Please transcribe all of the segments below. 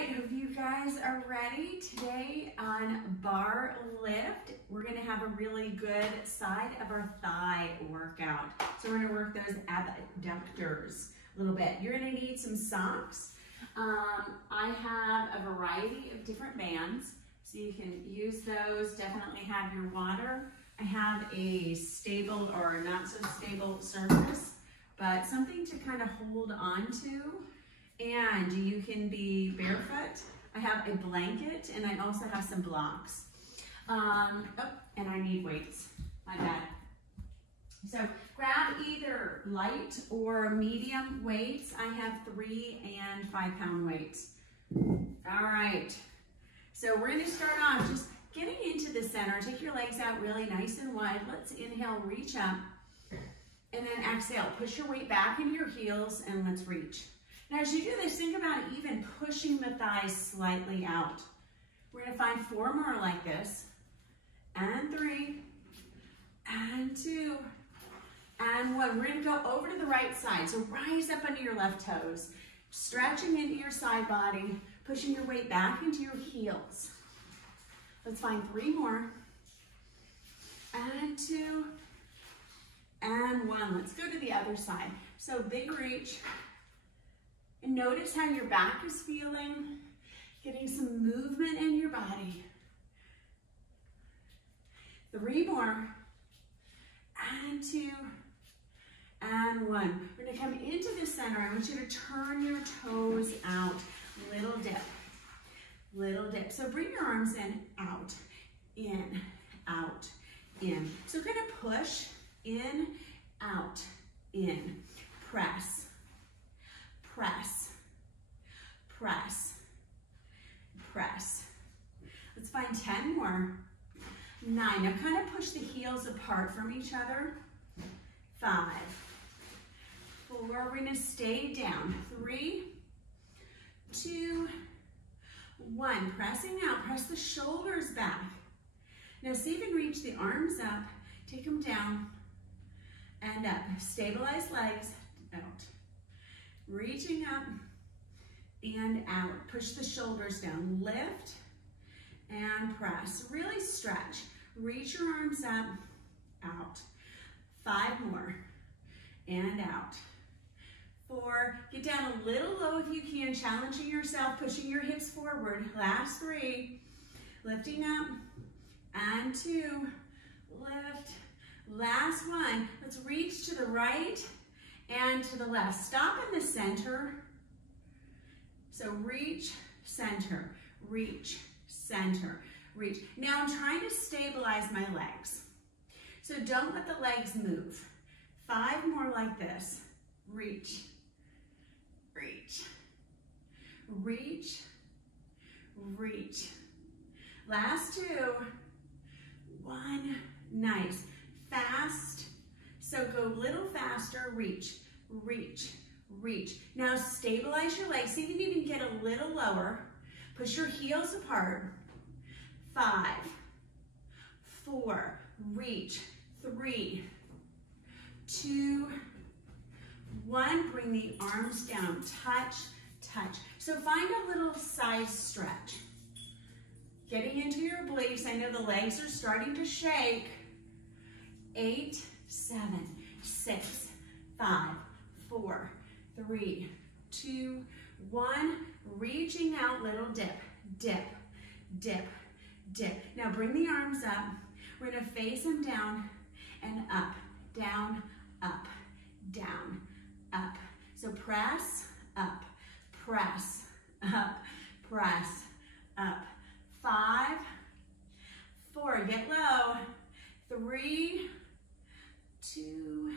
right, hope you guys are ready. Today on bar lift, we're gonna have a really good side of our thigh workout. So we're gonna work those abductors a little bit. You're gonna need some socks. I have a variety of different bands, so you can use those. Definitely have your water. I have a stable or not so stable surface, but something to kind of hold on to. And you can be barefoot. I have a blanket and I also have some blocks. And I need weights, my bad. So grab either light or medium weights. I have 3 and 5 pound weights. All right, so we're gonna start off just getting into the center. Take your legs out really nice and wide. Let's inhale, reach up, and then exhale. Push your weight back into your heels and let's reach. Now, as you do this, think about even pushing the thighs slightly out. We're gonna find 4 more like this, and 3, and 2, and 1. We're gonna go over to the right side. So rise up under your left toes, stretching into your side body, pushing your weight back into your heels. Let's find 3 more, and 2, and 1. Let's go to the other side. So big reach. And notice how your back is feeling, getting some movement in your body. 3 more, and 2, and 1. We're gonna come into the center. I want you to turn your toes out. Little dip, little dip. So bring your arms in, out, in, out, in. So kind of push, in, out, in, press. Press, press, press. Let's find 10 more. 9. Now kind of push the heels apart from each other. 5, 4. We're gonna stay down. 3, 2, 1. Pressing out, press the shoulders back. Now see if you can reach the arms up, take them down and up. Stabilize legs, out. Reaching up and out. Push the shoulders down. Lift and press. Really stretch. Reach your arms up, out. 5 more and out. 4. Get down a little low if you can, challenging yourself, pushing your hips forward. Last 3. Lifting up and 2. Lift. Last 1. Let's reach to the right and to the left. Stop in the center. So reach, center, reach, center, reach. Now I'm trying to stabilize my legs. So don't let the legs move. 5 more like this. Reach, reach, reach, reach. Last 2. 1. Nice. Fast. So go a little faster, reach, reach, reach. Now stabilize your legs. See if you can even get a little lower. Push your heels apart. 5, 4, reach, 3, 2, 1. Bring the arms down, touch, touch. So find a little side stretch. Getting into your obliques. I know the legs are starting to shake. 8, 7, 6, 5, 4, 3, 2, 1. Reaching out, little dip, dip, dip, dip. Now bring the arms up. We're gonna face them down and up, down, up, down, up. So press, up, press, up, press, up. 5, 4, get low. 3, 2,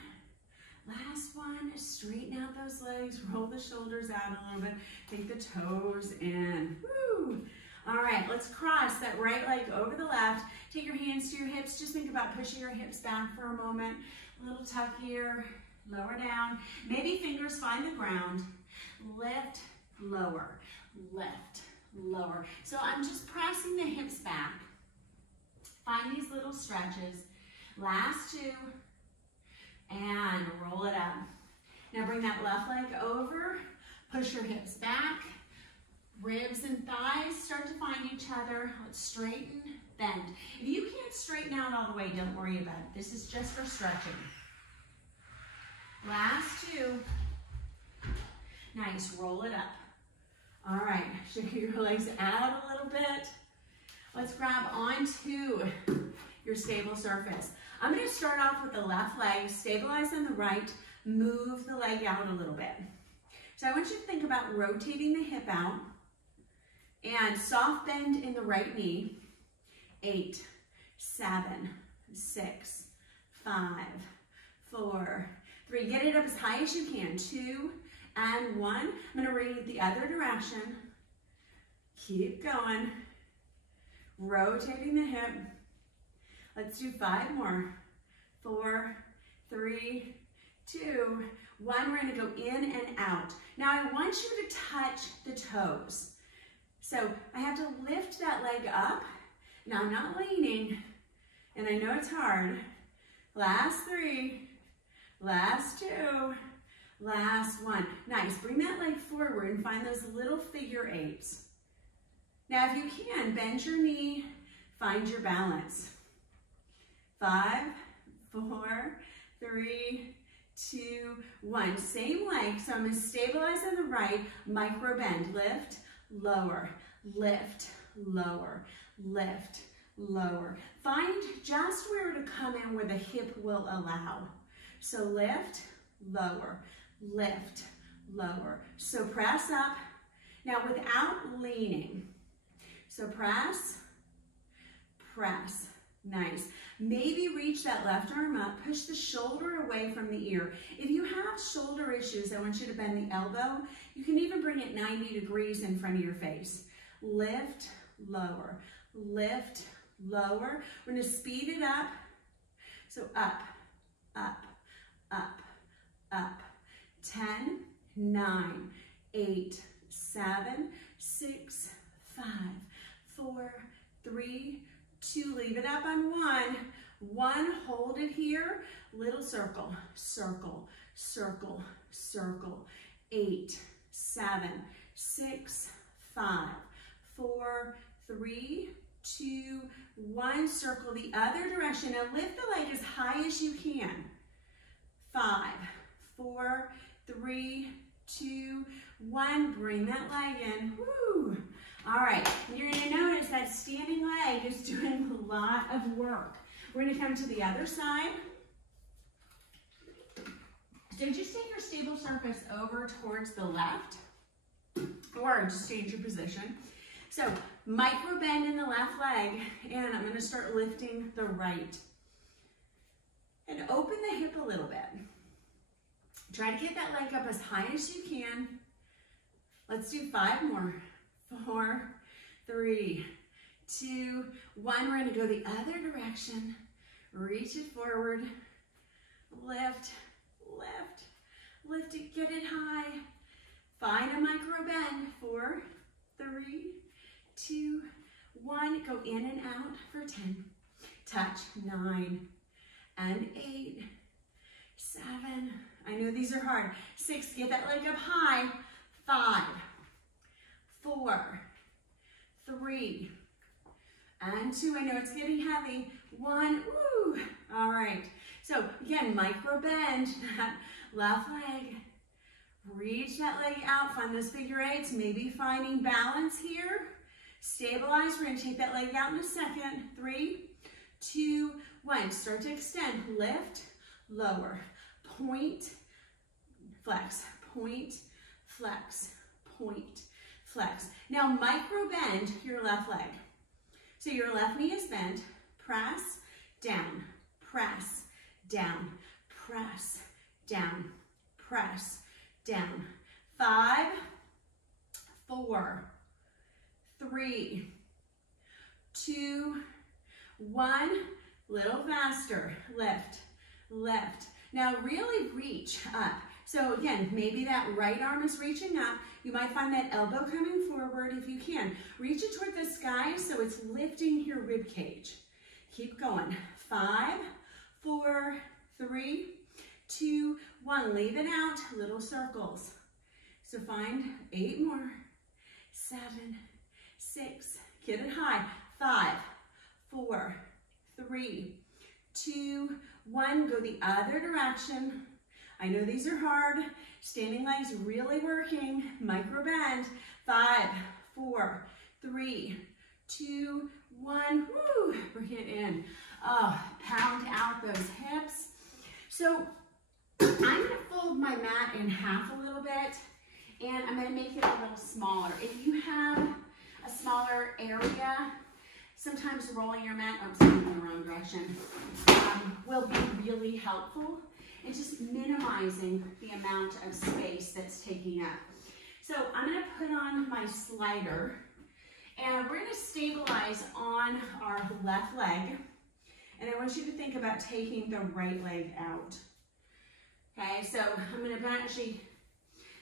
last 1, straighten out those legs, roll the shoulders out a little bit, take the toes in. Woo. All right, let's cross that right leg over the left. Take your hands to your hips. Just think about pushing your hips back for a moment. A little tuck here, lower down. Maybe fingers find the ground. Lift, lower, lift, lower. So I'm just pressing the hips back. Find these little stretches. Last 2, and roll it up. Now bring that left leg over, push your hips back, Ribs and thighs start to find each other. Let's straighten, bend. If you can't straighten out all the way, don't worry about it. This is just for stretching. Last two. Nice, roll it up. All right, shake your legs out a little bit. Let's grab onto your stable surface. I'm gonna start off with the left leg, stabilize on the right, move the leg out a little bit. So I want you to think about rotating the hip out and soft bend in the right knee. 8, 7, 6, 5, 4, 3. Get it up as high as you can. 2 and 1. I'm going to bring it the other direction. Keep going. Rotating the hip. Let's do 5 more. 4, 3, 2, 1. We're going to go in and out. Now I want you to touch the toes. So I have to lift that leg up. Now I'm not leaning, and I know it's hard. Last 3, last 2, last 1. Nice, bring that leg forward and find those little figure 8s. Now if you can, bend your knee, find your balance. 5, 4, 3, 2, 1. Same leg, so I'm gonna stabilize on the right, micro bend, lift, lower, lift, lower, lift, lower. Find just where to come in where the hip will allow. So lift, lower, lift, lower. So press up. Now without leaning. So press, press. Nice. Maybe reach that left arm up, push the shoulder away from the ear. If you have shoulder issues, I want you to bend the elbow. You can even bring it 90 degrees in front of your face. Lift, lower, lift, lower. We're gonna speed it up. So up, up, up, up. 10, 9, 8, 7, 6, 5, 4, 3, 2, leave it up on 1. 1, hold it here. Little circle, circle, circle, circle. 8, 7, 6, 5, 4, 3, 2, 1. Circle the other direction. Now lift the leg as high as you can. 5, 4, 3, 2, 1. Bring that leg in. Woo. All right, you're going to notice that standing leg is doing a lot of work. We're going to come to the other side. So just take your stable surface over towards the left, or just change your position. So micro bend in the left leg, and I'm going to start lifting the right. And open the hip a little bit. Try to get that leg up as high as you can. Let's do 5 more. 4, 3, 2, 1. We're going to go the other direction. Reach it forward. Lift, lift, lift it, get it high. Find a micro bend. 4, 3, 2, 1. Go in and out for 10. Touch. 9 and 8, 7. I know these are hard. 6. Get that leg up high. 5, 4, 3, and 2. I know it's getting heavy. 1. Woo. All right. So again, micro bend that left leg. Reach that leg out. Find those figure 8s. Maybe finding balance here. Stabilize. We're going to take that leg out in a second. 3, 2, 1. Start to extend. Lift, lower, point, flex, point, flex, point, flex. Now micro bend your left leg. So your left knee is bent. Press down, press down, press down, press down. 5, 4, 3, 2, 1. Little faster. Lift, lift. Now really reach up. So again, maybe that right arm is reaching up. You might find that elbow coming forward if you can. Reach it toward the sky so it's lifting your rib cage. Keep going. 5, 4, 3, 2, 1. Leave it out. Little circles. So find 8 more. 7, 6, get it high, 5, 4, 3, 2, 1, go the other direction. I know these are hard, standing legs really working, micro bend, 5, 4, 3, 2, 1, woo, bring it in. Oh, pound out those hips. So I'm gonna fold my mat in half a little bit, and I'm gonna make it a little smaller. If you have a smaller area, sometimes rolling your mat, I'm in the wrong direction, will be really helpful in just minimizing the amount of space that's taking up. So I'm gonna put on my slider, and we're gonna stabilize on our left leg, and I want you to think about taking the right leg out. Okay, so I'm gonna actually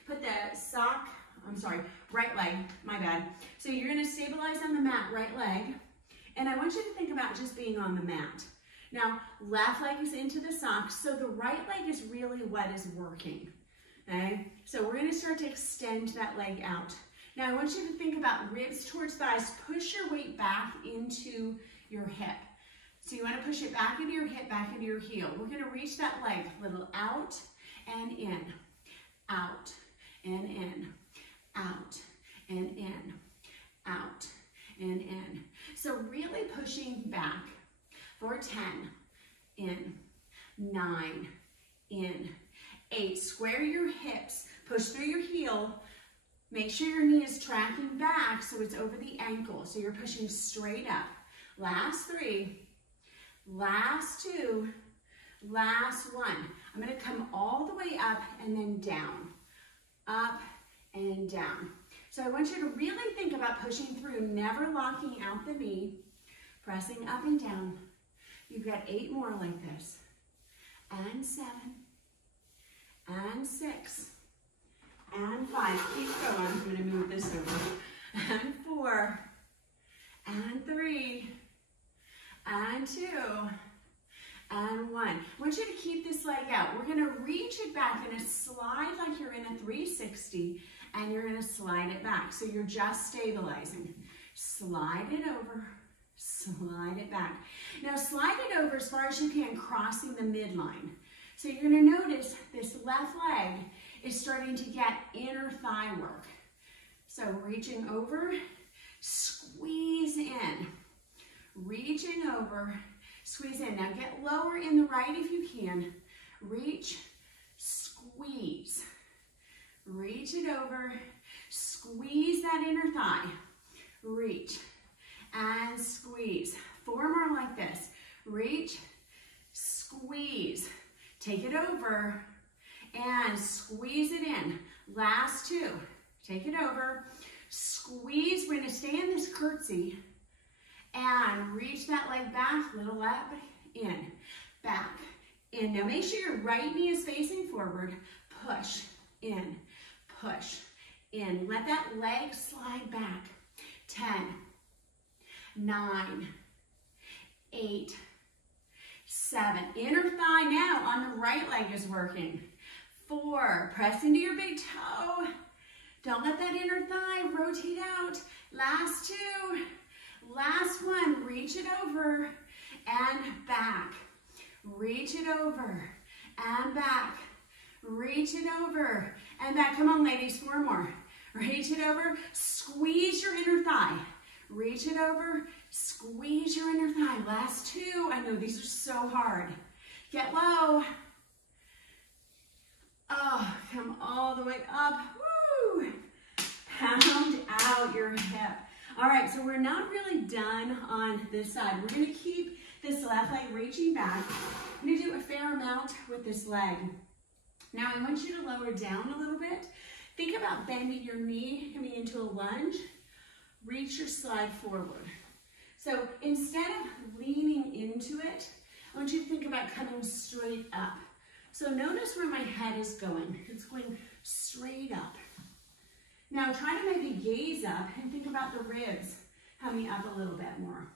put the sock, right leg, my bad. So you're gonna stabilize on the mat, right leg, and I want you to think about just being on the mat. Now, left leg is into the socks, so the right leg is really what is working, okay? So we're gonna start to extend that leg out. Now, I want you to think about ribs towards thighs. Push your weight back into your hip. So you wanna push it back into your hip, back into your heel. We're gonna reach that leg a little out and in, out and in, out and in, out and in. So really pushing back for 10, in, 9, in, 8. Square your hips, push through your heel. Make sure your knee is tracking back so it's over the ankle. So you're pushing straight up. Last 3, last 2, last 1. I'm gonna come all the way up and then down, up and down. So I want you to really think about pushing through, never locking out the knee, pressing up and down. You've got 8 more like this, and 7, and 6, and 5. Keep going. I'm going to move this over. And 4, and 3, and 2, and 1. I want you to keep this leg out. We're going to reach it back. You're going to slide like you're in a 360, and you're going to slide it back. So you're just stabilizing. Slide it over. Slide it back. Now slide it over as far as you can, crossing the midline. So you're going to notice this left leg is starting to get inner thigh work. So reaching over, squeeze in. Reaching over, squeeze in. Now get lower in the right if you can. Reach, squeeze. Reach it over, squeeze that inner thigh. Reach and squeeze. 4 more like this. Reach, squeeze. Take it over and squeeze it in. Last 2. Take it over, squeeze. We're going to stay in this curtsy and reach that leg back, little up, in, back, in. Now make sure your right knee is facing forward. Push, in, push, in. Let that leg slide back. 10, 9, 8, 7. Inner thigh now on the right leg is working. 4, press into your big toe. Don't let that inner thigh rotate out. Last 2, last 1. Reach it over and back. Reach it over and back. Reach it over and back. Come on, ladies, 4 more. Reach it over, squeeze your inner thigh. Reach it over, squeeze your inner thigh. Last 2. I know these are so hard. Get low. Oh, come all the way up. Woo! Pound out your hip. All right, so we're not really done on this side. We're going to keep this left leg reaching back. I'm going to do a fair amount with this leg. Now, I want you to lower down a little bit. Think about bending your knee, coming into a lunge. Reach your slide forward. So instead of leaning into it, I want you to think about coming straight up. So notice where my head is going. It's going straight up. Now try to maybe gaze up and think about the ribs coming up a little bit more.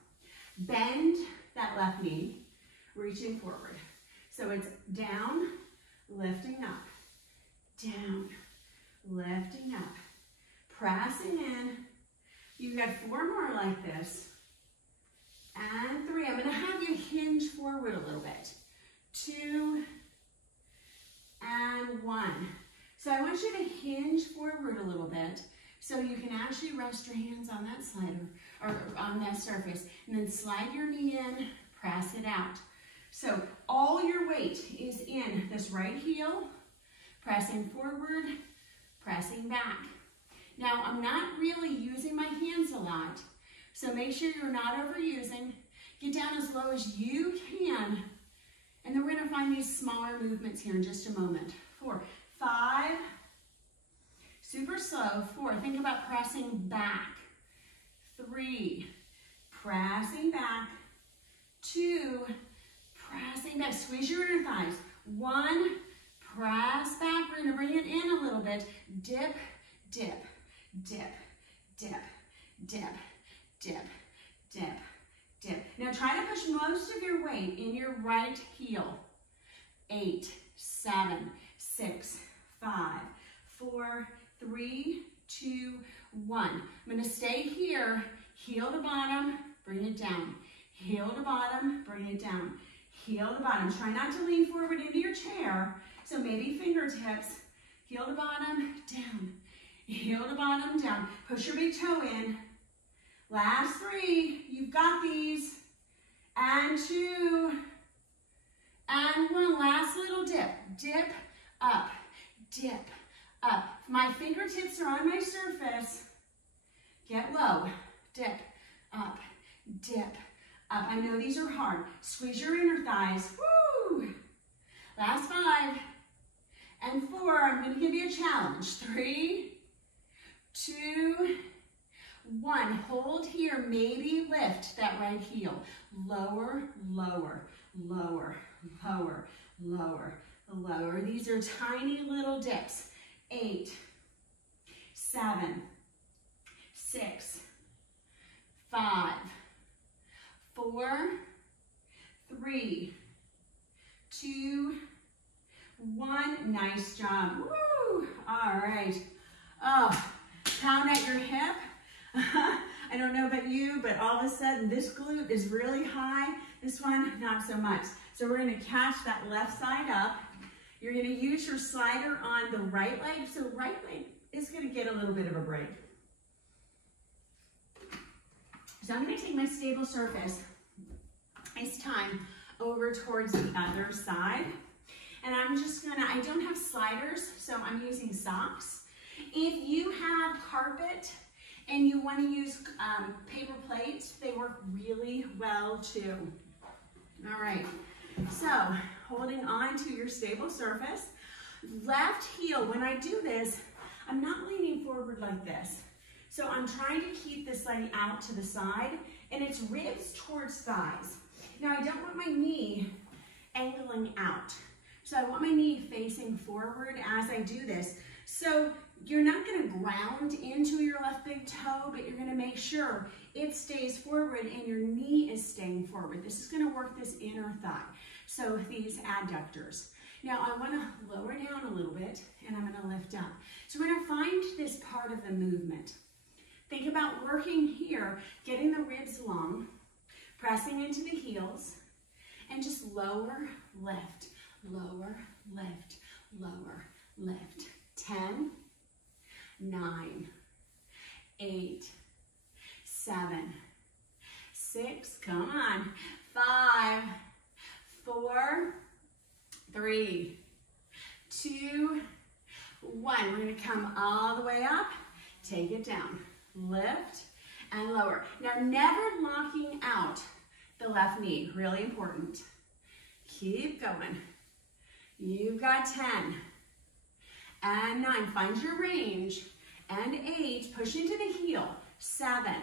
Bend that left knee, reaching forward. So it's down, lifting up, down, lifting up, pressing in, you got 4 more like this. And 3. I'm gonna have you hinge forward a little bit. 2 and 1. So I want you to hinge forward a little bit so you can actually rest your hands on that slider or on that surface, and then slide your knee in, press it out. So all your weight is in this right heel, pressing forward, pressing back. Now I'm not really using my hands a lot, so make sure you're not overusing. Get down as low as you can, and then we're gonna find these smaller movements here in just a moment. 4, 5, super slow. 4, think about pressing back. 3, pressing back. 2, pressing back. Squeeze your inner thighs. 1, press back. We're gonna bring it in a little bit. Dip, dip, dip, dip, dip, dip, dip, dip. Now try to push most of your weight in your right heel. 8, 7, 6, 5, 4, 3, 2, 1. I'm going to stay here, heel to bottom, bring it down. Heel to bottom, bring it down. Heel to bottom. Try not to lean forward into your chair, so maybe fingertips. Heel to bottom, down. Heel to bottom, down. Push your big toe in. Last 3, you've got these. And 2, and 1. Last little dip. Dip, up, dip, up. My fingertips are on my surface. Get low. Dip, up, dip, up. I know these are hard. Squeeze your inner thighs. Woo! Last 5 and 4. I'm going to give you a challenge. 3, 2, 1. Hold here. Maybe lift that right heel. Lower, lower, lower, lower, lower, lower. These are tiny little dips. 8, 7, 6, 5, 4, 3, 2, 1. Nice job. Woo! All right. Oh, pound at your hip. I don't know about you, but all of a sudden this glute is really high. This one, not so much. So we're going to catch that left side up. You're going to use your slider on the right leg. So right leg is going to get a little bit of a break. So I'm going to take my stable surface this time over towards the other side. And I'm just going to, I don't have sliders, so I'm using socks. If you have carpet and you want to use paper plates, they work really well too. All right, so holding on to your stable surface. Left heel, when I do this, I'm not leaning forward like this. So I'm trying to keep this leg out to the side, and it's ribs towards thighs. Now I don't want my knee angling out. So I want my knee facing forward as I do this. So you're not going to ground into your left big toe, but you're going to make sure it stays forward and your knee is staying forward. This is going to work this inner thigh. So these adductors. Now I want to lower down a little bit and I'm going to lift up. So we're going to find this part of the movement. Think about working here, getting the ribs long, pressing into the heels, and just lower, lift, lower, lift, lower, lift. 10, 9, 8, 7, 6, come on, 5, 4, 3, 2, 1. We're going to come all the way up, take it down, lift and lower. Now never locking out the left knee, really important. Keep going. You've got 10 and 9, find your range, and 8, push into the heel, 7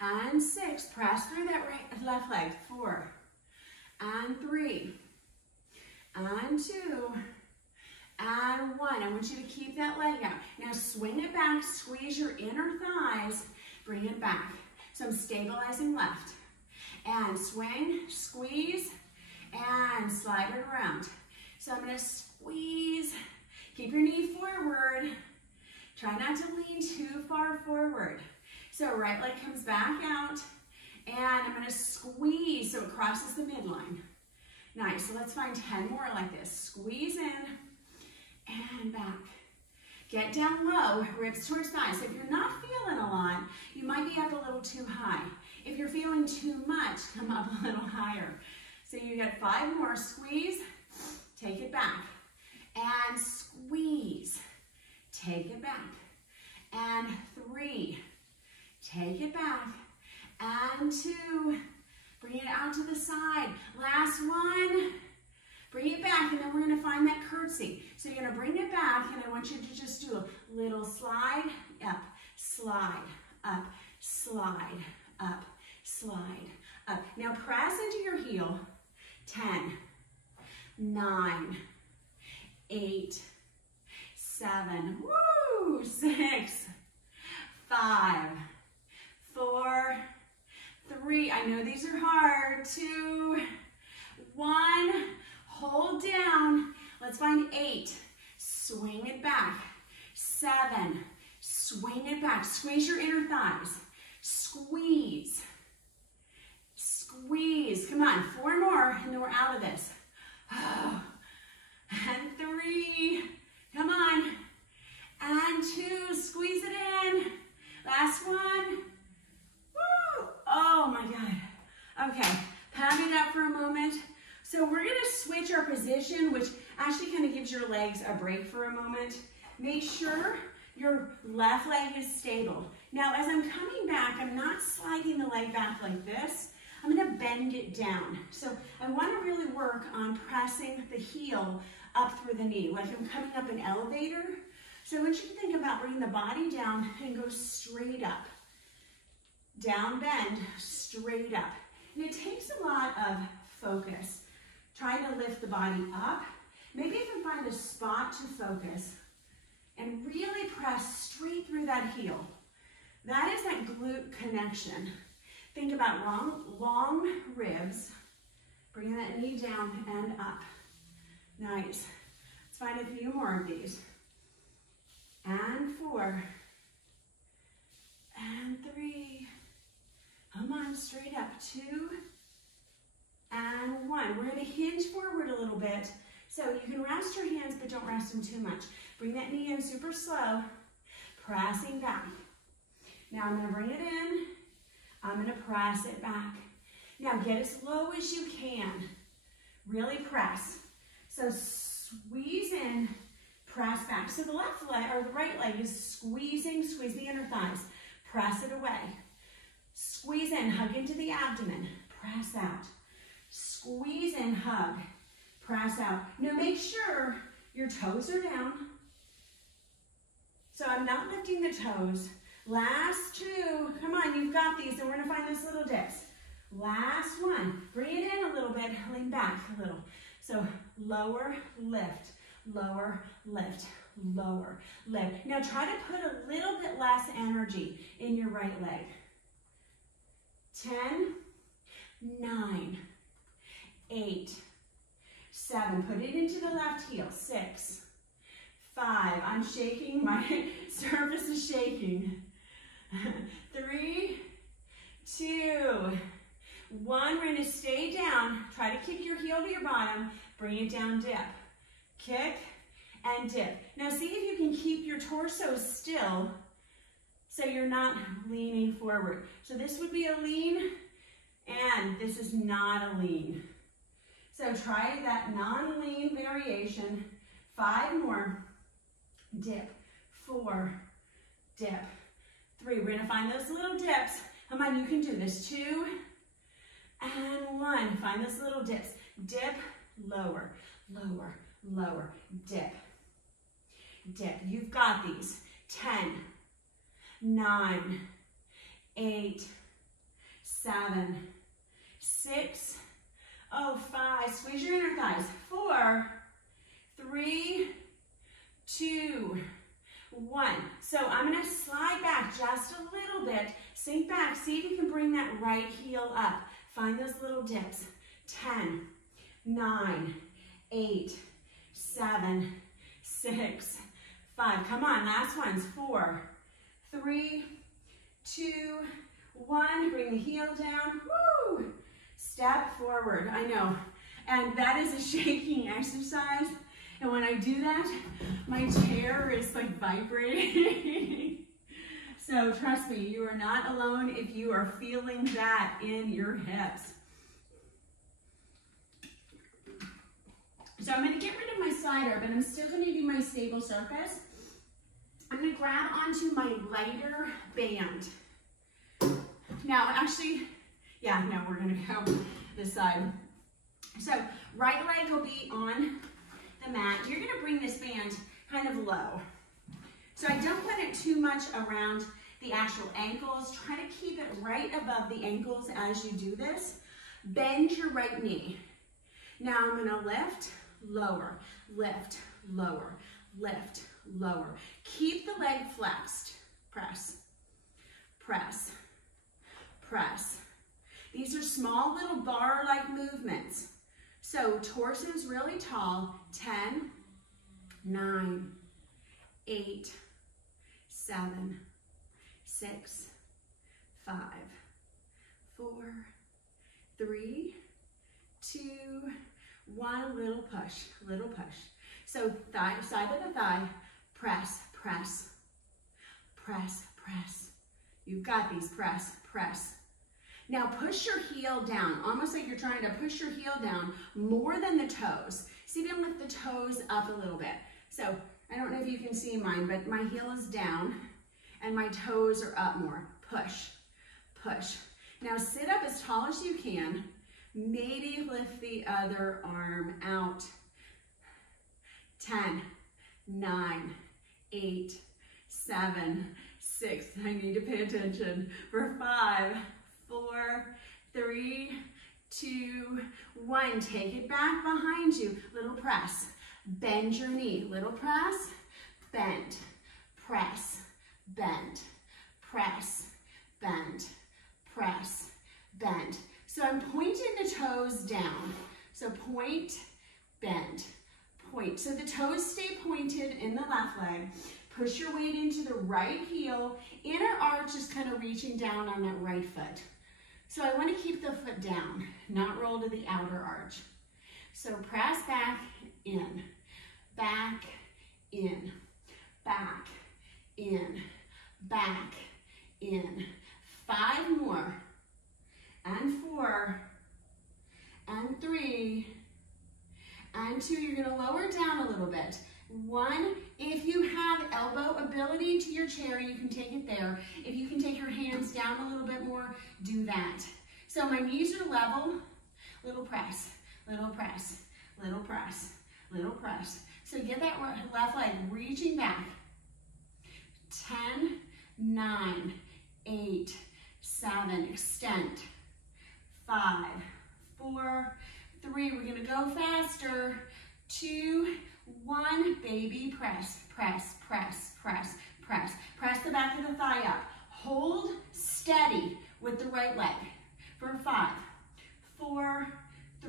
and 6, press through that left leg, 4 and 3 and 2 and 1. I want you to keep that leg out. Now swing it back, squeeze your inner thighs, bring it back. So I'm stabilizing left, and swing, squeeze, and slide it around. So I'm going to squeeze. Keep your knee forward. Try not to lean too far forward. So right leg comes back out, and I'm gonna squeeze so it crosses the midline. Nice, so let's find 10 more like this. Squeeze in and back. Get down low, ribs towards thighs. So if you're not feeling a lot, you might be up a little too high. If you're feeling too much, come up a little higher. So you get 5 more, squeeze, take it back, and squeeze, take it back, and 3, take it back, and 2, bring it out to the side, last 1, bring it back, and then we're gonna find that curtsy. So you're gonna bring it back, and I want you to just do a little slide, up, slide, up, slide, up, slide, up. Now press into your heel, 10, 9, 8, 7, woo, 6, 5, 4, 3, I know these are hard, 2, 1, hold down, let's find 8, swing it back, 7, swing it back, squeeze your inner thighs, squeeze, squeeze, come on, 4 more, and then we're out of this, and 3, come on, and 2, squeeze it in, last 1, woo, oh my God, okay, pat it up for a moment. So we're gonna switch our position, which actually kind of gives your legs a break for a moment. Make sure your left leg is stable. Now, as I'm coming back, I'm not sliding the leg back like this. I'm gonna bend it down. So I wanna really work on pressing the heel up through the knee, like I'm coming up an elevator. So I want you to think about bringing the body down and go straight up. Down, bend, straight up. And it takes a lot of focus. Trying to lift the body up. Maybe you can find a spot to focus and really press straight through that heel. That is that glute connection. Think about long ribs. Bring that knee down and up. Nice. Let's find a few more of these. And 4. And 3. Come on, straight up. 2. And 1. We're going to hinge forward a little bit. So you can rest your hands, but don't rest them too much. Bring that knee in super slow, pressing back. Now I'm going to bring it in. I'm going to press it back. Now get as low as you can. Really press. So squeeze in, press back. So the left leg or the right leg is squeezing, squeeze the inner thighs. Press it away. Squeeze in, hug into the abdomen. Press out. Squeeze in, hug. Press out. Now make sure your toes are down. So I'm not lifting the toes. Last 2. Come on, you've got these. And we're going to find those little dips. Last 1. Bring it in a little bit. Lean back a little. So lower, lift. Lower, lift. Lower, lift. Now try to put a little bit less energy in your right leg. 10, 9, 8, 7. Put it into the left heel. 6, 5. I'm shaking. My surface is shaking. 3, 2, 1. We're going to stay down. Try to kick your heel to your bottom. Bring it down, dip. Kick and dip. Now see if you can keep your torso still so you're not leaning forward. So this would be a lean, and this is not a lean. So try that non-lean variation. 5 more. Dip. 4. Dip. 3. We're going to find those little dips. Come on, you can do this. 2 and 1. Find those little dips. Dip, lower, lower, lower. Dip. Dip. You've got these. 10, 9, 8, 7, 6, 5. Squeeze your inner thighs. 4, 3, 2, 1. So I'm going to slide back just a little bit. Sink back. See if you can bring that right heel up. Find those little dips. 10, 9, 8, 7, 6, 5. Come on, last ones. 4, 3, 2, 1. Bring the heel down. Woo! Step forward. I know. And that is a shaking exercise. And when I do that, my chair is like vibrating. So trust me, you are not alone if you are feeling that in your hips. So I'm going to get rid of my slider, but I'm still going to do my stable surface. I'm going to grab onto my lighter band. Now, actually, yeah, no, we're going to go this side. So right leg will be on the mat. You're going to bring this band kind of low. So I don't put it too much around the actual ankles. Try to keep it right above the ankles as you do this. Bend your right knee. Now I'm going to lift, lower, lift, lower, lift, lower. Keep the leg flexed. Press, press, press. These are small little bar-like movements. So torso is really tall. 10, 9, 8, 7, 6, 5, 4, 3, 2, 1. Little push, little push. So thigh, side of the thigh, press, press, press, press. You've got these, press, press. Now push your heel down, almost like you're trying to push your heel down more than the toes. See if you can lift the toes up a little bit. So I don't know if you can see mine, but my heel is down and my toes are up more. Push, push. Now sit up as tall as you can. Maybe lift the other arm out. 10, 9, 8, 7, 6. I need to pay attention. For 5, 4, 3, 2, 1. Take it back behind you. Little press. Bend your knee. Little press. Bend. Press. Bend. Press. Bend. Press. Bend. So I'm pointing the toes down. So point, bend, point. So the toes stay pointed in the left leg. Push your weight into the right heel. Inner arch is kind of reaching down on that right foot. So I want to keep the foot down, not roll to the outer arch. So press back in, back in, back in, back in. 5 more. And 4, and 3, and 2. You're going to lower down a little bit. 1, if you have elbow ability to your chair, you can take it there. If you can take your hands down a little bit more, do that. So my knees are level. Little press, little press, little press, little press. So get that left leg reaching back. 10, 9, 8, 7, extend. 5, 4, 3. We're going to go faster. 2, 1. Baby press, press, press, press, press. Press the back of the thigh up. Hold steady with the right leg. For 5, 4,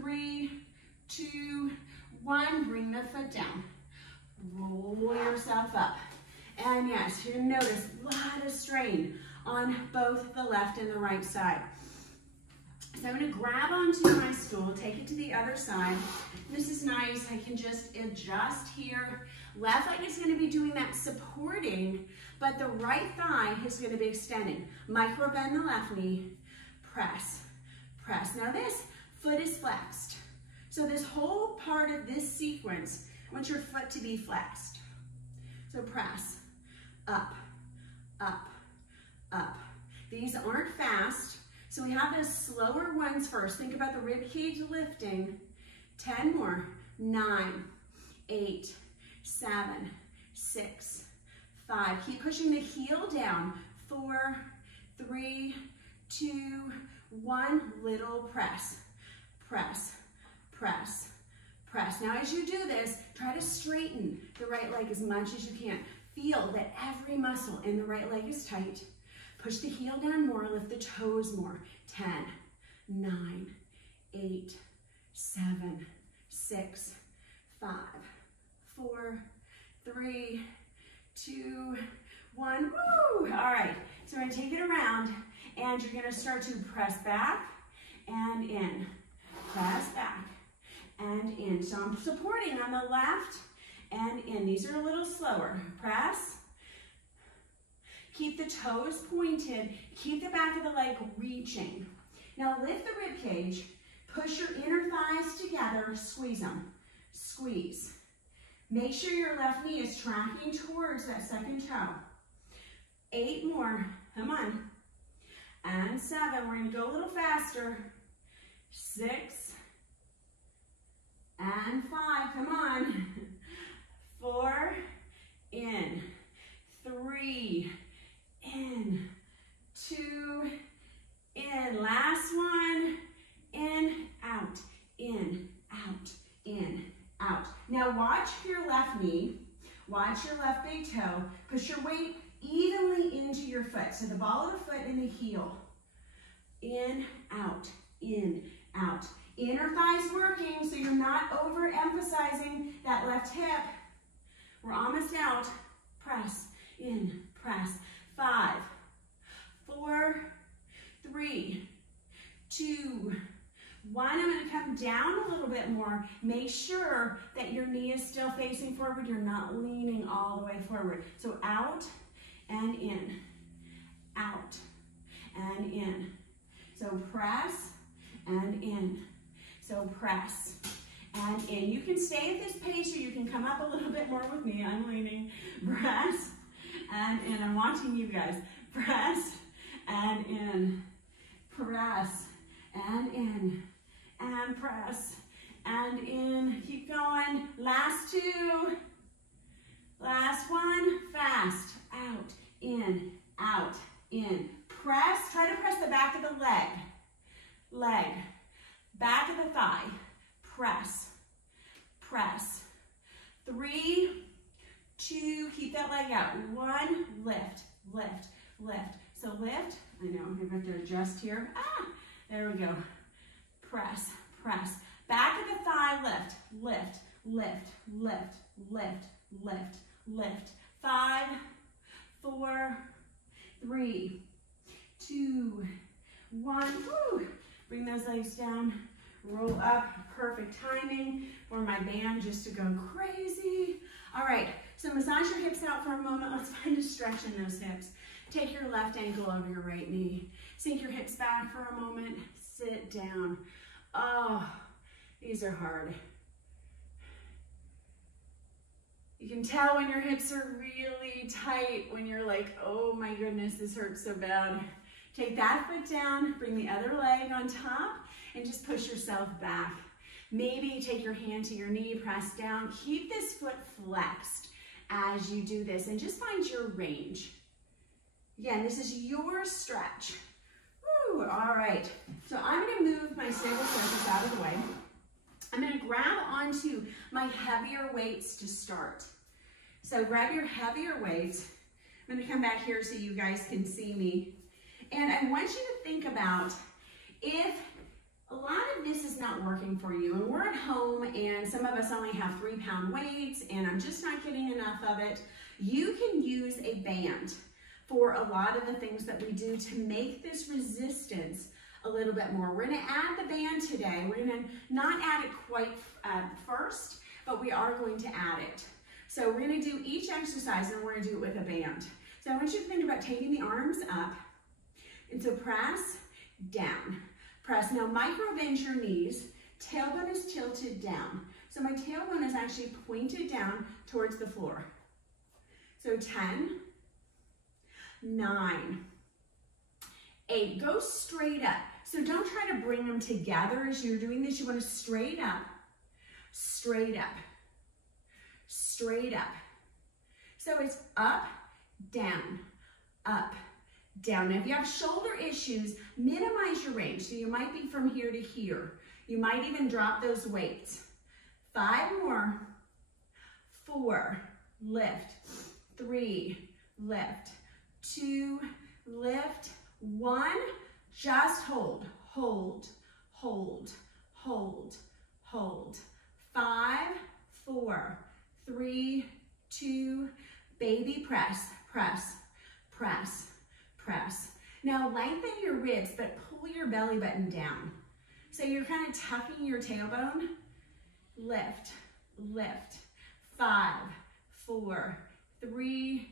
3, 2, 1. Bring the foot down. Roll yourself up. And yes, you're going to notice a lot of strain on both the left and the right side. So I'm going to grab onto my stool, take it to the other side. This is nice. I can just adjust here. Left leg is going to be doing that supporting, but the right thigh is going to be extending. Micro bend the left knee. Press, press. Now this foot is flexed. So this whole part of this sequence, I want your foot to be flexed. So press, up, up, up. These aren't fast. So we have those slower ones first. Think about the rib cage lifting. 10 more. 9, 8, 7, 6, 5. Keep pushing the heel down. 4, 3, 2, 1. Little press. Press, press, press. Now as you do this, try to straighten the right leg as much as you can. Feel that every muscle in the right leg is tight. Push the heel down more, lift the toes more. 10, 9, 8, 7, 6, 5, 4, 3, 2, 1. Woo! All right, so we're gonna take it around and you're gonna start to press back and in. Press back and in. So I'm supporting on the left and in. These are a little slower. Press. Keep the toes pointed. Keep the back of the leg reaching. Now lift the rib cage. Push your inner thighs together. Squeeze them. Squeeze. Make sure your left knee is tracking towards that second toe. 8 more. Come on. And 7. We're going to go a little faster. 6. And 5. Come on. 4. In. 3. In. 2. In. Last one. In. Out. In. Out. In. Out. Now watch your left knee. Watch your left big toe. Push your weight evenly into your foot. So the ball of the foot and the heel. In, out, in, out. Inner thighs working so you're not overemphasizing that left hip. We're almost out. Press, in, press. 5, 4, 3, 2, 1. I'm going to come down a little bit more. Make sure that your knee is still facing forward. You're not leaning all the way forward. So out and in, out and in. So press and in. So press and in. You can stay at this pace or you can come up a little bit more with me. I'm leaning. Press and in. I'm watching you guys. Press and in. Press and in. And press and in. Keep going. Last 2. Last one. Fast. Out, in, out, in. Press. Try to press the back of the leg. Leg. Back of the thigh. Press. Press. 3, 2. Keep that leg out. 1. Lift, lift, lift. So lift. I know I'm going to have to adjust here. There we go. Press, press. Back of the thigh, lift, lift, lift, lift, lift, lift, lift. 5, 4, 3, 2, 1. Woo. Bring those legs down. Roll up. Perfect timing for my band just to go crazy. All right, so massage your hips out for a moment. Let's find a stretch in those hips. Take your left ankle over your right knee. Sink your hips back for a moment. Sit down. Oh, these are hard. You can tell when your hips are really tight, when you're like, oh my goodness, this hurts so bad. Take that foot down, bring the other leg on top, and just push yourself back. Maybe take your hand to your knee, press down. Keep this foot flexed as you do this, and just find your range. Again, this is your stretch. Woo, all right, so I'm gonna move my stable surface out of the way. I'm gonna grab onto my heavier weights to start. So grab your heavier weights. I'm gonna come back here so you guys can see me. And I want you to think about if a lot of this is not working for you, and we're at home and some of us only have 3-pound weights and I'm just not getting enough of it, you can use a band for a lot of the things that we do to make this resistance a little bit more. We're gonna add the band today. We're gonna not add it quite first, but we are going to add it. So we're gonna do each exercise and we're gonna do it with a band. So I want you to think about taking the arms up, and so press down. Press. Now micro bend your knees. Tailbone is tilted down. So my tailbone is actually pointed down towards the floor. So 10, 9, 8. Go straight up. So don't try to bring them together as you're doing this. You want to straight up, straight up, straight up. So it's up, down, up, down. Now if you have shoulder issues, minimize your range. So you might be from here to here. You might even drop those weights. 5 more. 4, lift. 3, lift. 2, lift. 1, just hold, hold, hold, hold, hold. 5, 4, 3, 2, baby press, press, press, press. Now lengthen your ribs, but pull your belly button down. So you're kind of tucking your tailbone. Lift, lift. 5, 4, 3,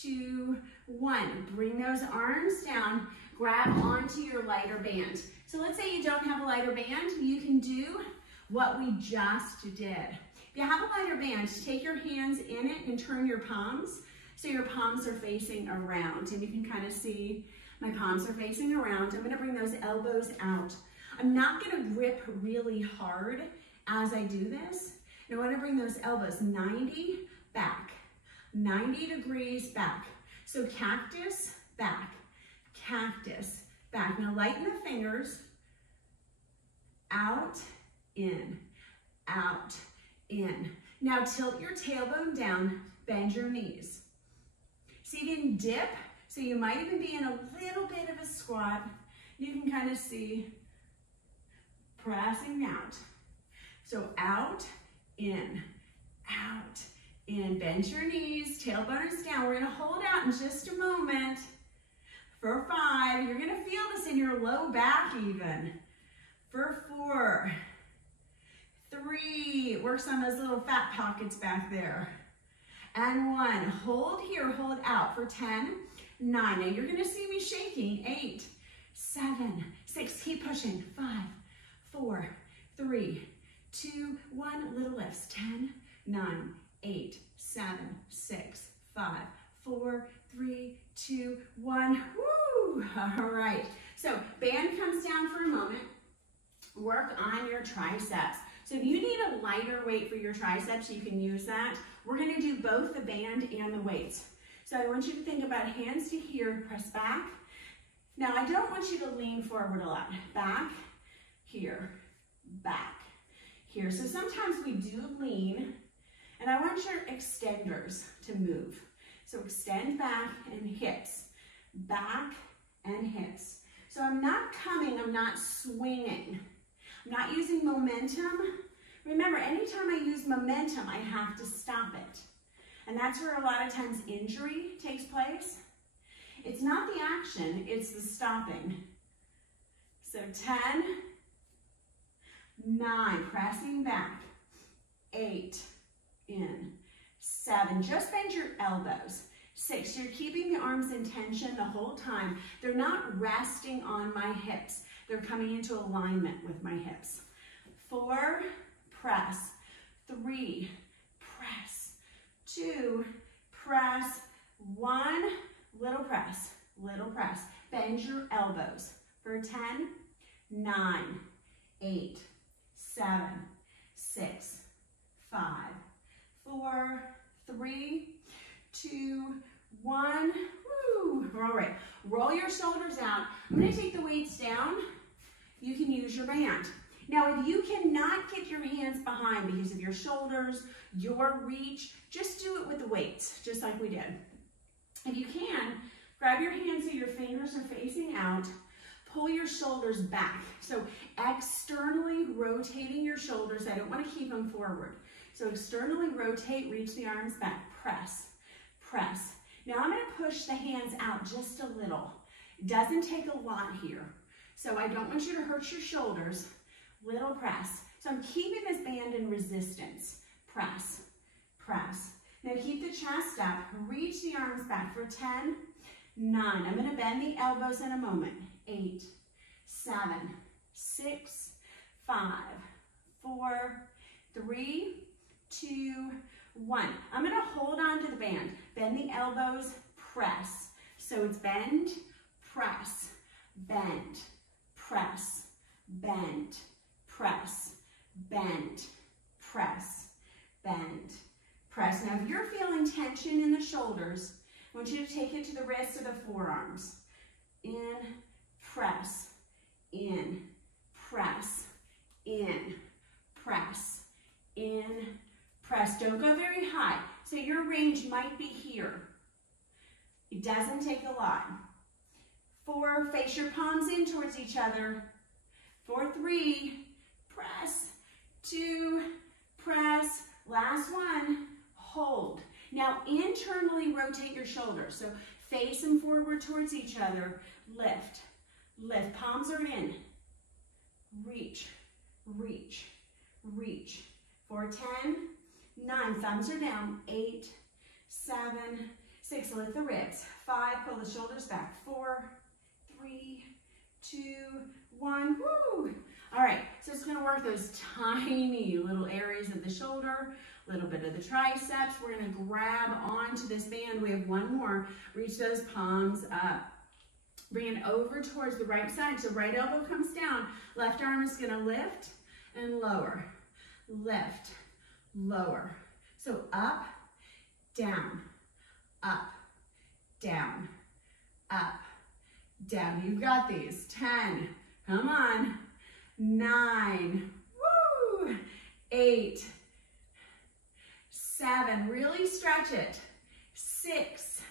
2, 1. Bring those arms down. Grab onto your lighter band. So let's say you don't have a lighter band. You can do what we just did. If you have a lighter band, take your hands in it and turn your palms so your palms are facing around. And you can kind of see my palms are facing around. I'm going to bring those elbows out. I'm not going to grip really hard as I do this. And I want to bring those elbows 90 back, 90 degrees back. So cactus, back, cactus, back. Now lighten the fingers. Out, in, out, in. Now tilt your tailbone down, bend your knees. So you can dip, so you might even be in a little bit of a squat. You can kind of see pressing out. So out, in, bend your knees, tailbone is down. We're gonna hold out in just a moment. For 5, you're gonna feel this in your low back even. For 4, 3, works on those little fat pockets back there. And 1, hold here, hold out for 10, 9. Now you're gonna see me shaking. 8, 7, 6, keep pushing. 5, 4, 3, 2, 1, little lifts. 10, 9, 8, 7, 6, 5, 4, 3, 2, 1. Woo! All right. So band comes down for a moment. Work on your triceps. So if you need a lighter weight for your triceps, you can use that. We're going to do both the band and the weights. So I want you to think about hands to here, press back. Now I don't want you to lean forward a lot. Back, here, back, here. So sometimes we do lean, and I want your extenders to move. So extend back and hips, back and hips. So I'm not coming, I'm not swinging. I'm not using momentum. Remember, anytime I use momentum, I have to stop it. And that's where a lot of times injury takes place. It's not the action, it's the stopping. So 10, 9, pressing back, 8, in, 7, just bend your elbows. 6, you're keeping the arms in tension the whole time. They're not resting on my hips. They're coming into alignment with my hips. 4, press. 3, press. 2, press. 1, little press, little press. Bend your elbows for 10, 9, 8, 7, 6, 5, 4, 3, 2, 1. Woo. All right, roll your shoulders out. I'm going to take the weights down. You can use your band. Now, if you cannot get your hands behind because of your shoulders, your reach, just do it with the weights, just like we did. If you can, grab your hands so your fingers are facing out. Pull your shoulders back. So externally rotating your shoulders. I don't want to keep them forward. So externally rotate, reach the arms back, press, press. Now I'm going to push the hands out just a little. It doesn't take a lot here. So I don't want you to hurt your shoulders. Little press. So I'm keeping this band in resistance. Press, press. Now keep the chest up. Reach the arms back for 10, 9. I'm going to bend the elbows in a moment. 8, 7, 6, 5, 4, 3, 2, 1. I'm going to hold on to the band. Bend the elbows, press. So it's bend, press, bend, press, bend, press, bend, press, bend, press. Now if you're feeling tension in the shoulders, I want you to take it to the wrist of the forearms. In, press, in, press, in, press, in, press. Don't go very high. So your range might be here. It doesn't take a lot. 4, face your palms in towards each other. For 3, press. 2, press. Last one, hold. Now internally rotate your shoulders. So Face them forward towards each other. Lift, lift. Palms are in. Reach, reach, reach. 4, 10, 9. Thumbs are down. 8, 7, 6. Lift the ribs. 5. Pull the shoulders back. 4, 3, 2, 1. Woo! All right, so it's gonna work those tiny little areas of the shoulder, a little bit of the triceps. We're gonna grab onto this band. We have one more. Reach those palms up. Bring it over towards the right side. So right elbow comes down. Left arm is gonna lift and lower. Lift, lower. So up, down, up, down, up, down. You've got these. 10, come on. 9, woo, 8, 7, really stretch it. 6,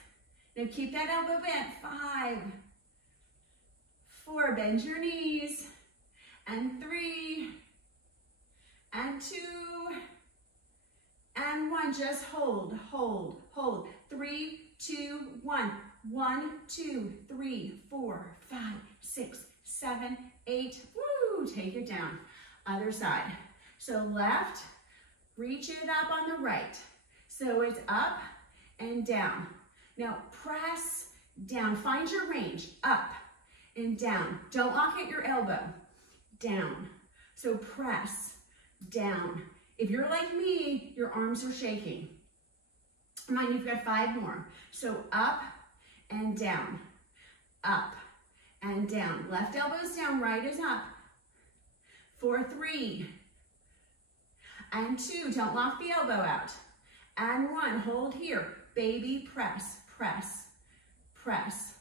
now keep that elbow bent. 5, 4, bend your knees, and 3, and 2, and 1, just hold, hold, hold. 3, 2, 1, 1, 2, 3, 4, 5, 6, 7, 8, woo, take it down. Other side. So left, reach it up on the right. So it's up and down. Now press down, find your range, up and down. Don't lock at your elbow, down. So press down. If you're like me, your arms are shaking. Mind, you've got 5 more. So up and down, up and down. Left elbow's down, right is up. 4, 3, and 2. Don't lock the elbow out. And 1, hold here. Baby press, press, press.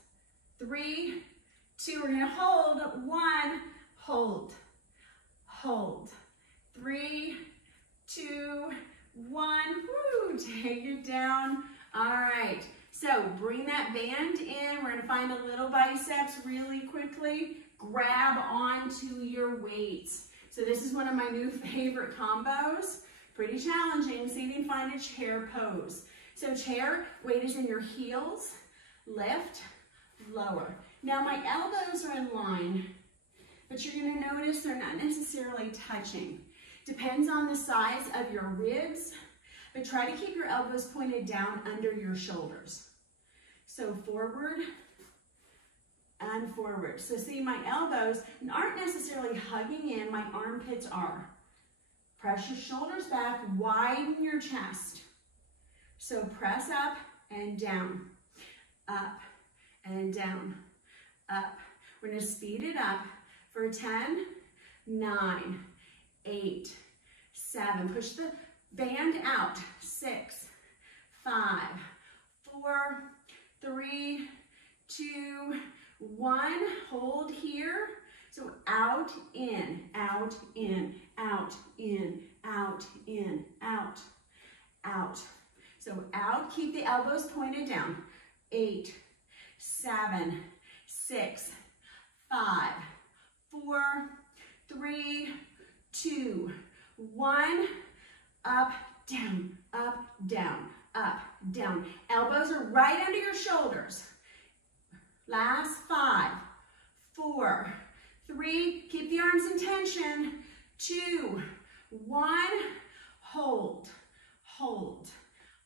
3, 2, we're gonna hold. 1, hold, hold. 3, 2, 1, woo, take it down. All right, so bring that band in. We're gonna find a little biceps really quickly. Grab onto your weights. So this is one of my new favorite combos. Pretty challenging. See if you can find a chair pose. So chair, weight is in your heels. Lift, lower. Now my elbows are in line, but you're gonna notice they're not necessarily touching. Depends on the size of your ribs, but try to keep your elbows pointed down under your shoulders. So forward and forward. So see, my elbows aren't necessarily hugging in, my armpits are. Press your shoulders back, widen your chest. So press up and down, up and down, up. We're gonna speed it up for 10, 9, 8, 7. Push the band out. 6, 5, 4, 3, 2, 1. Hold here. So out, in, out, in, out, in, out, in, out, out. So out, keep the elbows pointed down. 8, 7, 6, 5, 4, 3, 2, 1. Up, down, up, down, up, down. Elbows are right under your shoulders. Last 5, 4, 3, keep the arms in tension. 2, 1, hold, hold,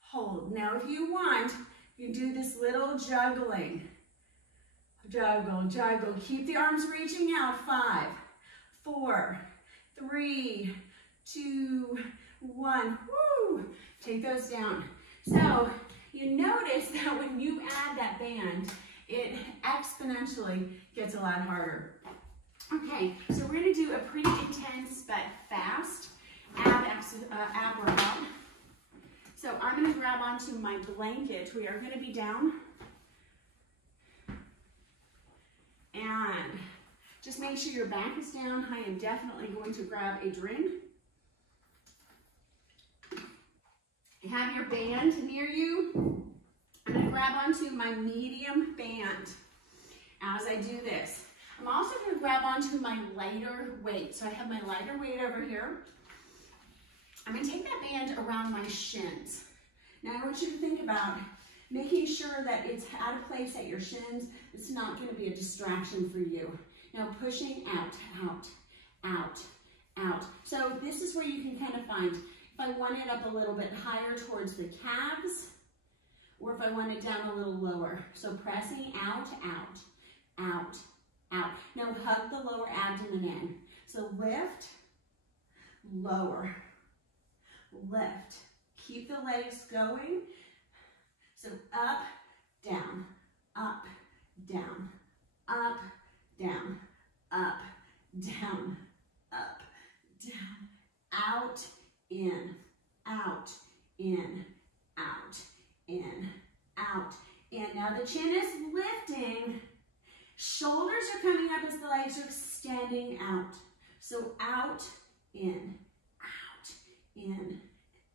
hold. Now if you want, you do this little juggling. Juggle, juggle. Keep the arms reaching out. 5, 4, 3, 2, 1. Woo! Take those down. So you notice that when you add that band, it exponentially gets a lot harder. Okay, so we're gonna do a pretty intense but fast ab workout. So I'm gonna grab onto my blanket. We are gonna be down. And just make sure your back is down. I am definitely going to grab a drink. Have your band near you. I'm gonna grab onto my medium band as I do this. I'm also gonna grab onto my lighter weight. So I have my lighter weight over here. I'm gonna take that band around my shins. Now I want you to think about Making sure that it's at a place at your shins. It's not going to be a distraction for you. Now pushing out, out, out, out. So this is where you can kind of find, if I want it up a little bit higher towards the calves, or if I want it down a little lower. So pressing out, out, out, out. Now hug the lower abdomen in. So lift, lower, lift. Keep the legs going. So up, down, up, down, up, down, up, down, up, down, out, in, out, in, out, in, out. And now the chin is lifting. Shoulders are coming up as the legs are extending out. So out, in, out, in,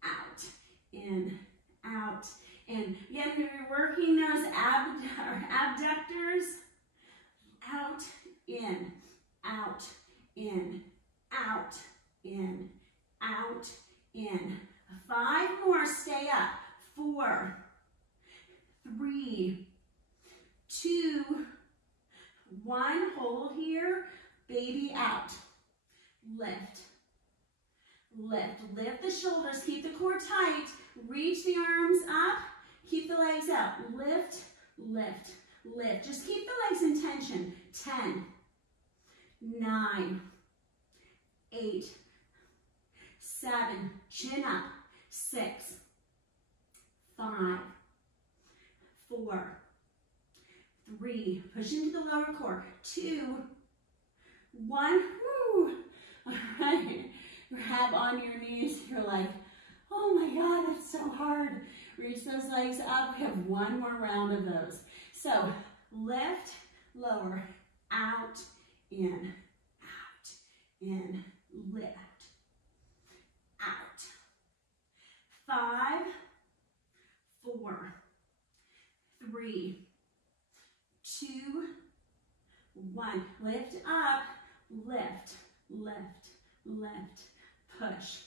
out, in, out. And again, you're working those abductors. Out, in, out, in, out, in, out, in. 5 more, stay up. 4, 3, 2, 1. Hold here, baby out. Lift, lift, lift the shoulders, keep the core tight, reach the arms up, keep the legs out. Lift, lift, lift. Just keep the legs in tension. 10, 9, 8, 7, chin up. 6, 5, 4, 3, push into the lower core. 2, 1. Woo. All right. Grab on your knees. You're like, oh my God, that's so hard. Reach those legs up. We have 1 more round of those. So lift, lower, out, in, lift, out. 5, 4, 3, 2, 1. Lift up, lift, lift, lift. Push,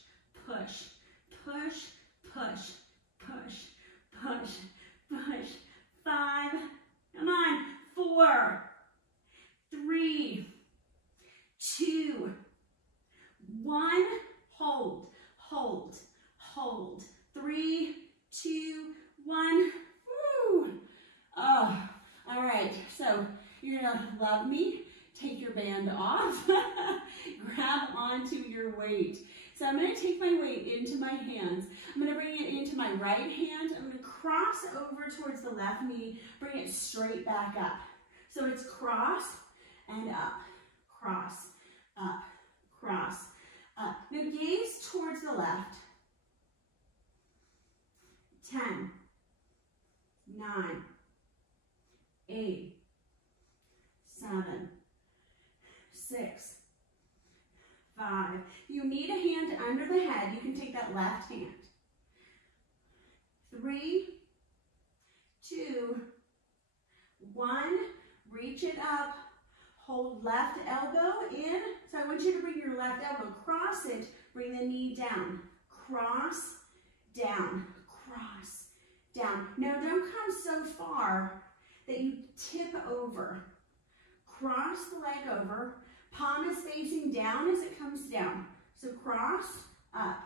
push, push, push, push, push, push. 5, come on. 4, 3, 2, 1. Hold, hold, hold. 3, 2, 1. Woo! Oh, all right. So you're gonna love me. Take your band off. Grab onto your weight. So I'm going to take my weight into my hands. I'm going to bring it into my right hand. I'm going to cross over towards the left knee. Bring it straight back up. So it's cross and up. Cross, up, cross, up. Now gaze towards the left. 10, 9, 8, 7, 6, 5. You need a hand under the head. You can take that left hand. 3, 2, 1. Reach it up. Hold left elbow in. So I want you to bring your left elbow, cross it, bring the knee down. Cross, down, cross, down. Now don't come so far that you tip over. Cross the leg over. Palm is facing down as it comes down. So cross, up,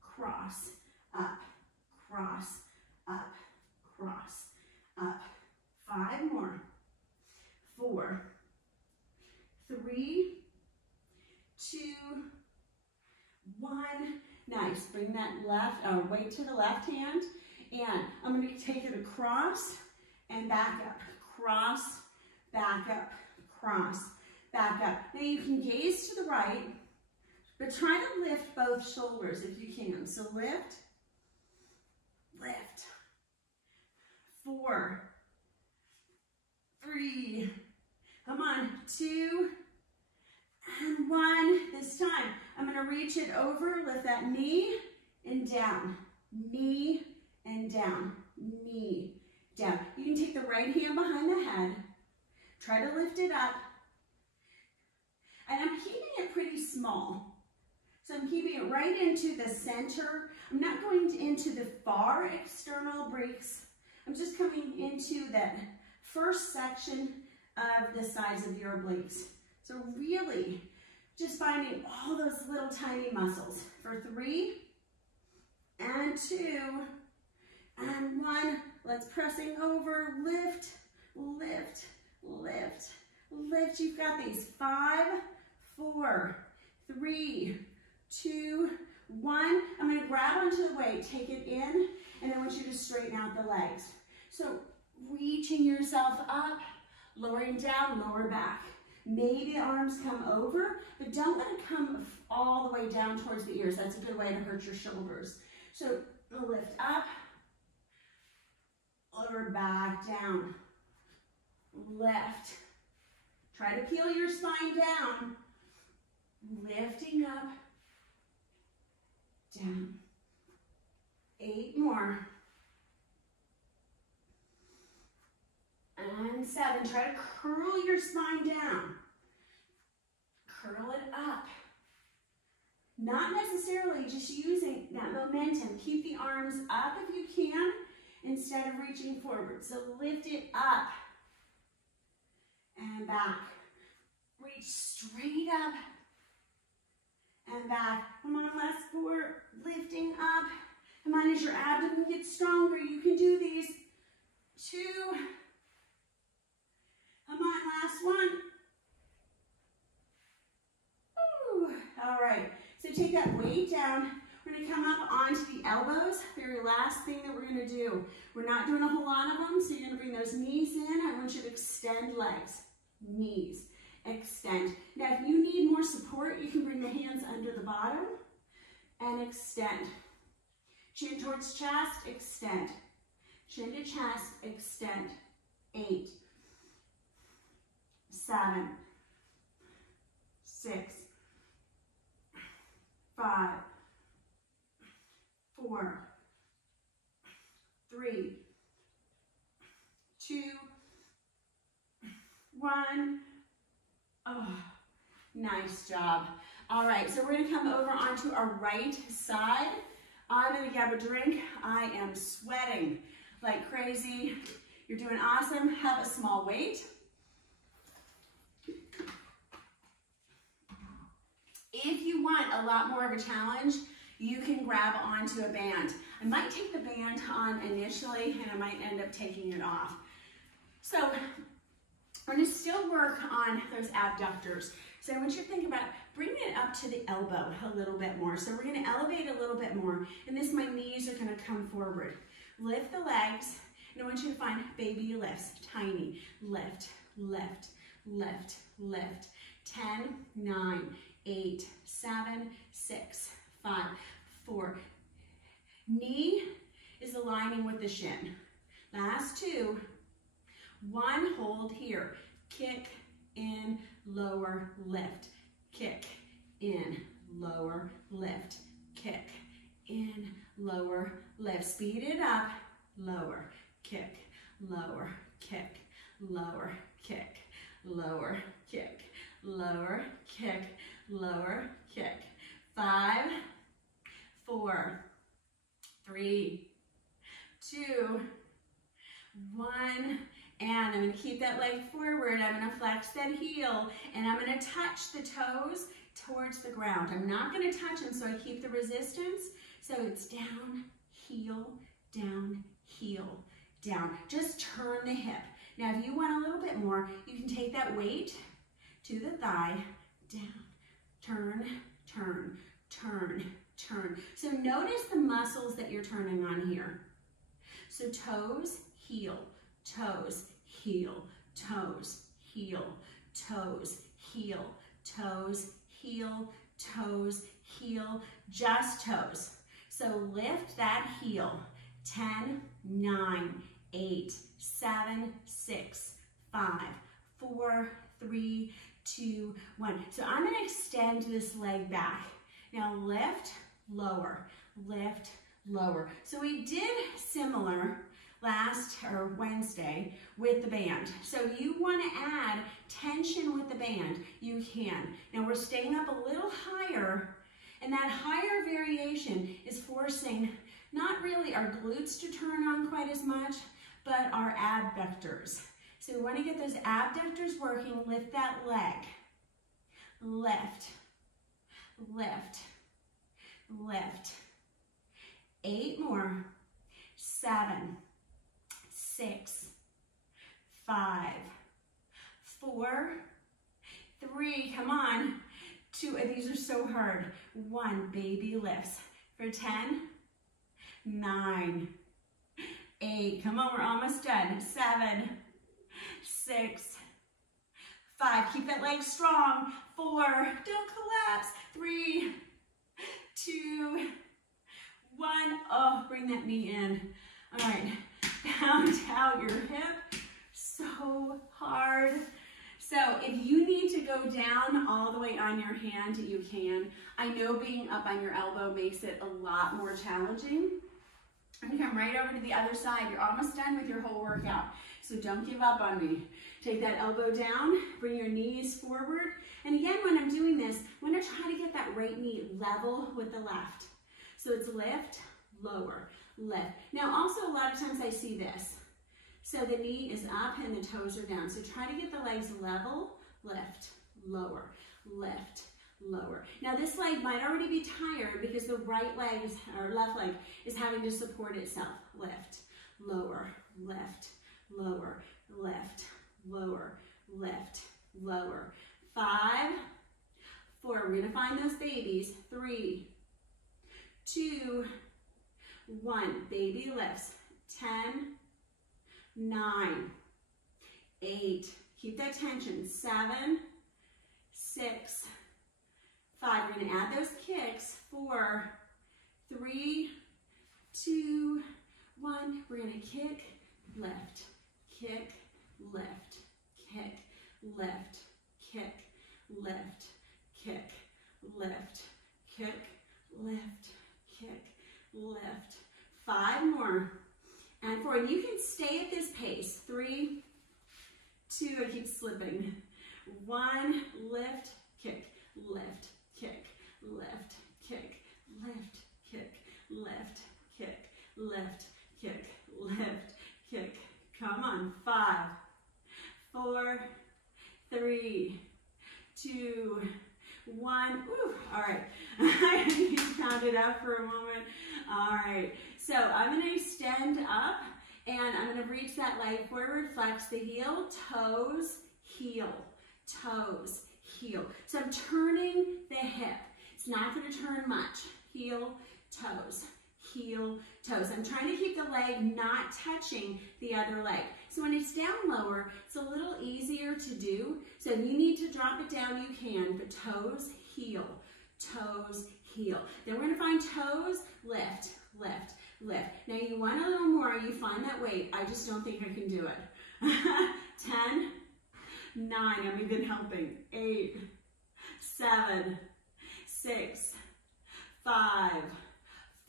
cross, up, cross, up, cross, up. 5 more. 4, 3, 2, 1. Nice. Bring that weight to the left hand. And I'm going to take it across and back up. Cross, back up, cross, back up. Now you can gaze to the right, but try to lift both shoulders if you can. So lift, lift. 4, 3, come on, 2, and 1. This time, I'm going to reach it over, lift that knee and down, knee and down, knee, down. You can take the right hand behind the head, try to lift it up, and I'm keeping it pretty small. So I'm keeping it right into the center. I'm not going into the far external breaks. I'm just coming into that first section of the sides of your obliques. So really just finding all those little tiny muscles for 3 and 2 and 1. Let's pressing over, lift, lift, lift, lift. You've got these. 5, 4, 3, 2, 1. I'm going to grab onto the weight, take it in, and I want you to straighten out the legs. So reaching yourself up, lowering down, lower back. Maybe arms come over, but don't let it come all the way down towards the ears. That's a good way to hurt your shoulders. So lift up, lower back, down, left. Try to peel your spine down, lifting up, down. 8 more. And 7. Try to curl your spine down. Curl it up. Not necessarily just using that momentum. Keep the arms up if you can instead of reaching forward. So lift it up and back. Reach straight up and back. Come on, last 4. Lifting up. Come on, as your abdomen gets stronger, you can do these. 2. Come on, last 1. Ooh. All right, so take that weight down. We're gonna come up onto the elbows. Very last thing that we're gonna do. We're not doing a whole lot of them, so you're gonna bring those knees in. I want you to extend legs. Knees, extend. Now, if you need more support, you can bring the hands under the bottom and extend. Chin towards chest, extend. Chin to chest, extend. 8, 7, 6, 5, 4, 3, 2, 1. Oh, nice job. All right, so we're gonna come over onto our right side. I'm gonna grab a drink. I am sweating like crazy. You're doing awesome. Have a small weight. If you want a lot more of a challenge, you can grab onto a band. I might take the band on initially, and I might end up taking it off. So we're gonna still work on those abductors. So I want you to think about bringing it up to the elbow a little bit more. So we're gonna elevate a little bit more. And this, my knees are gonna come forward. Lift the legs, and I want you to find baby lifts, tiny. Lift, lift, lift, lift. 10, 9, 8, 7, 6, 5, 4. Knee is aligning with the shin. Last 2. 1, hold here. Kick, in, lower, lift. Kick, in, lower, lift. Kick, in, lower, lift. Speed it up. Lower, kick, lower, kick, lower, kick, lower, kick, lower, kick, lower, kick. 5, 4, 3, 2, 1. And I'm going to keep that leg forward. I'm going to flex that heel, and I'm going to touch the toes towards the ground. I'm not going to touch them, so I keep the resistance. So it's down, heel, down, heel, down. Just turn the hip. Now, if you want a little bit more, you can take that weight to the thigh, down, turn, turn, turn, turn. So notice the muscles that you're turning on here. So toes, heel, toes, heel, toes, heel, toes, heel, toes, heel, toes, heel, just toes. So lift that heel. 10, 9, 8, 7, 6, 5, 4, 3, 2, 1. So I'm going to extend this leg back. Now lift, lower, lift, lower. So we did similar Wednesday with the band. So you want to add tension with the band, you can. Now we're staying up a little higher, and that higher variation is forcing not really our glutes to turn on quite as much, but our abductors. So we want to get those abductors working. Lift that leg. Lift, lift, lift. 8 more. 7, 6, 5, 4, 3. Come on. 2. These are so hard. 1. Baby lifts for 10, 9, 8. Come on, we're almost done. 7, 6, 5. Keep that leg strong. 4. Don't collapse. 3, 2, 1. Oh, bring that knee in. All right. Pound out your hip. So hard. So if you need to go down all the way on your hand, you can. I know being up on your elbow makes it a lot more challenging. I'm gonna come right over to the other side. You're almost done with your whole workout. So don't give up on me. Take that elbow down, bring your knees forward. And again, when I'm doing this, I'm gonna try to get that right knee level with the left. So it's lift, lower, lift. Now also a lot of times I see this. So the knee is up and the toes are down. So try to get the legs level, lift, lower, lift, lower. Now this leg might already be tired because the right leg is, or left leg is having to support itself. Lift, lower, lift, lower, lift, lower, lift, lower. 5, 4. We're gonna find those babies. 3, 2, 1. Baby lifts. 10, 9, 8. Keep that tension. 7, 6, 5. We're gonna add those kicks. 4, 3, 2, 1. We're gonna kick, lift, kick, lift, kick, lift, kick, lift, kick, lift, kick, lift, kick, lift. 5 more. And 4. And you can stay at this pace. 3, 2. I keep slipping. 1. Lift, kick, lift, kick, lift, kick, lift, kick, lift, kick, lift, kick, lift, kick. Come on. 5, 4, 3, 2, 1. Woo. All right. I need to pound it out for a moment. All right. So I'm going to extend up and I'm going to reach that leg forward, flex the heel, toes, heel, toes, heel. So I'm turning the hip. It's not going to turn much. Heel, toes, heel, toes. I'm trying to keep the leg not touching the other leg. So when it's down lower, it's a little easier to do. So if you need to drop it down, you can, but toes, heel, toes, heel. Then we're going to find toes, lift, lift, lift. Now you want a little more, you find that weight. I just don't think I can do it. 10, 9, I'm even helping. 8, 7, 6, 5,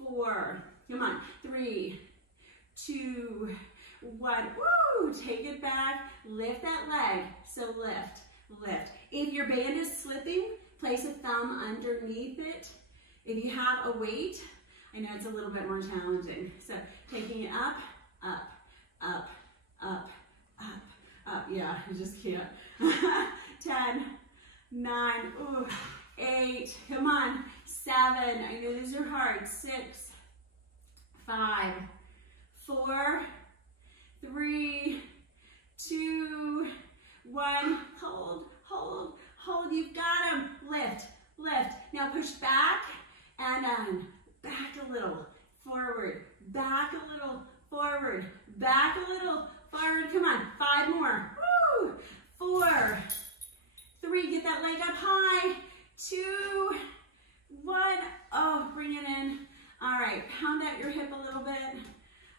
4, come on, 3, 2, 1. Woo! Take it back, lift that leg. So lift, lift. If your band is slipping, place a thumb underneath it. If you have a weight, I know it's a little bit more challenging. So taking it up, up, up, up, up, up. Yeah, you just can't. 10, 9, ooh, 8, come on, 7, I know these are hard, 6, 5, 4, 3, 2, 1, hold, hold, hold, you've got them, lift, lift. Now push back and back a little, forward, back a little, forward, back a little, forward, come on, 5 more, woo, 4, 3, get that leg up high, 2, 1, oh, bring it in. All right, pound out your hip a little bit.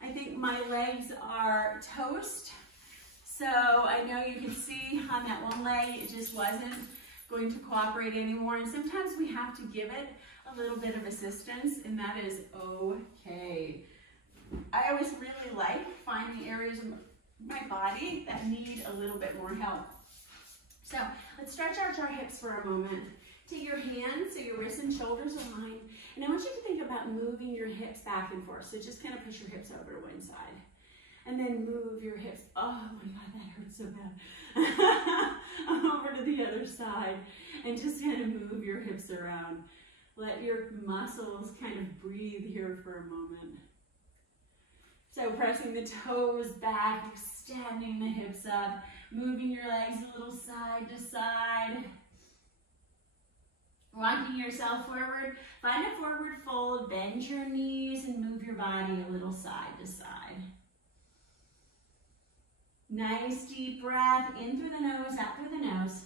I think my legs are toast. So I know you can see on that one leg, it just wasn't going to cooperate anymore. And sometimes we have to give it a little bit of assistance, and that is okay. I always really like finding areas of my body that need a little bit more help. So let's stretch out our hips for a moment. Take your hands so your wrists and shoulders align. And I want you to think about moving your hips back and forth. So just kind of push your hips over to one side. And then move your hips. Oh my God, that hurts so bad. Over to the other side. And just kind of move your hips around. Let your muscles kind of breathe here for a moment. So pressing the toes back, extending the hips up, moving your legs a little side to side. Rocking yourself forward. Find a forward fold, bend your knees, and move your body a little side to side. Nice deep breath in through the nose, out through the nose.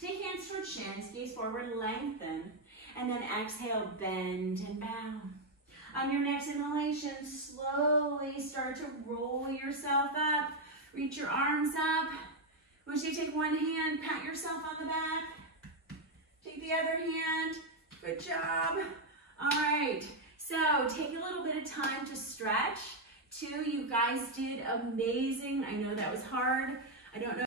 Take hands towards shins, gaze forward, lengthen, and then exhale, bend and bow. On your next inhalation, slowly start to roll yourself up. Reach your arms up. Once you take one hand, pat yourself on the back. Take the other hand. Good job. All right. So take a little bit of time to stretch. You guys did amazing. I know that was hard. I don't know.